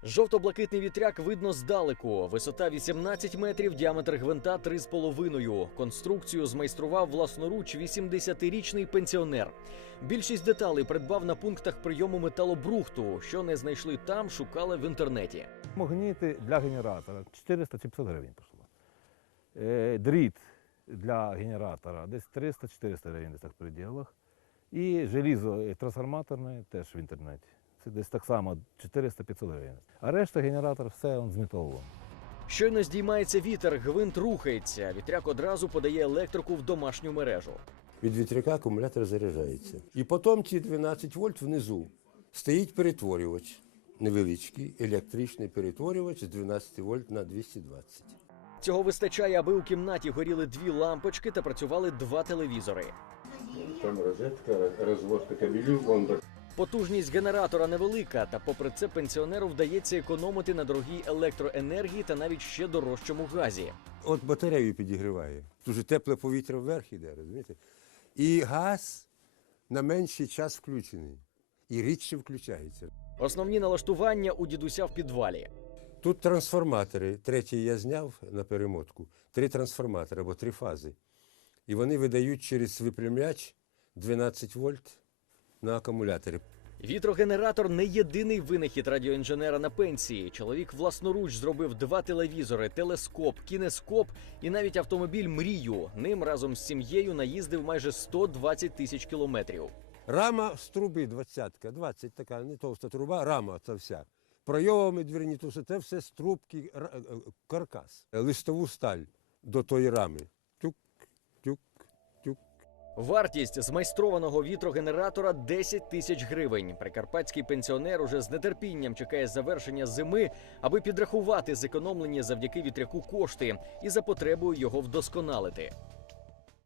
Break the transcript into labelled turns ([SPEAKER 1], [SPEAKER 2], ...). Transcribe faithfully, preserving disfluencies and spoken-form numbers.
[SPEAKER 1] Жовто-блакитний вітряк видно здалеку. Висота вісімнадцять метрів, діаметр гвинта три з половиною. Конструкцію змайстрував власноруч вісімдесятирічний пенсіонер. Більшість деталей придбав на пунктах прийому металобрухту. Що не знайшли там, шукали в інтернеті.
[SPEAKER 2] Магніти для генератора чотириста чи п'ятсот гривень пішло. Е, дріт для генератора десь триста-чотириста гривень десь так в пределах. І желізо трансформаторне теж в інтернеті. Це десь так само чотириста-п'ятсот гривень. А решта генератор все он з металу.
[SPEAKER 1] Щойно здіймається вітер, гвинт рухається. Вітряк одразу подає електрику в домашню мережу.
[SPEAKER 3] Від вітряка акумулятор заряджається. І потім ці дванадцять вольт внизу стоїть перетворювач. Невеличкий електричний перетворювач з дванадцять вольт на двісті двадцять.
[SPEAKER 1] Цього вистачає, аби у кімнаті горіли дві лампочки та працювали два телевізори.
[SPEAKER 3] Там розетка, розводка кабелів, вон.
[SPEAKER 1] Потужність генератора невелика, та попри це пенсіонеру вдається економити на дорогій електроенергії та навіть ще дорожчому газі.
[SPEAKER 3] От батарею підігріває. Дуже тепле повітря вверх іде, розумієте? І газ на менший час включений. І рідше включається.
[SPEAKER 1] Основні налаштування у дідуся в підвалі.
[SPEAKER 3] Тут трансформатори. Третій я зняв на перемотку. Три трансформатори або три фази. І вони видають через випрямляч дванадцять вольт на акумуляторі.
[SPEAKER 1] Вітрогенератор не єдиний винахід радіоінженера на пенсії. Чоловік власноруч зробив два телевізори, телескоп, кінескоп і навіть автомобіль «Мрію». Ним разом з сім'єю наїздив майже сто двадцять тисяч кілометрів.
[SPEAKER 3] Рама з труби двадцятка, двадцять така, не товста труба, рама це вся. Пройоми дверні, то все, це все з трубки, каркас. Листову сталь до тої рами. Тюк, тюк, тюк.
[SPEAKER 1] Вартість змайстрованого вітрогенератора – десять тисяч гривень. Прикарпатський пенсіонер уже з нетерпінням чекає завершення зими, аби підрахувати зекономлені завдяки вітряку кошти і за потребою його вдосконалити.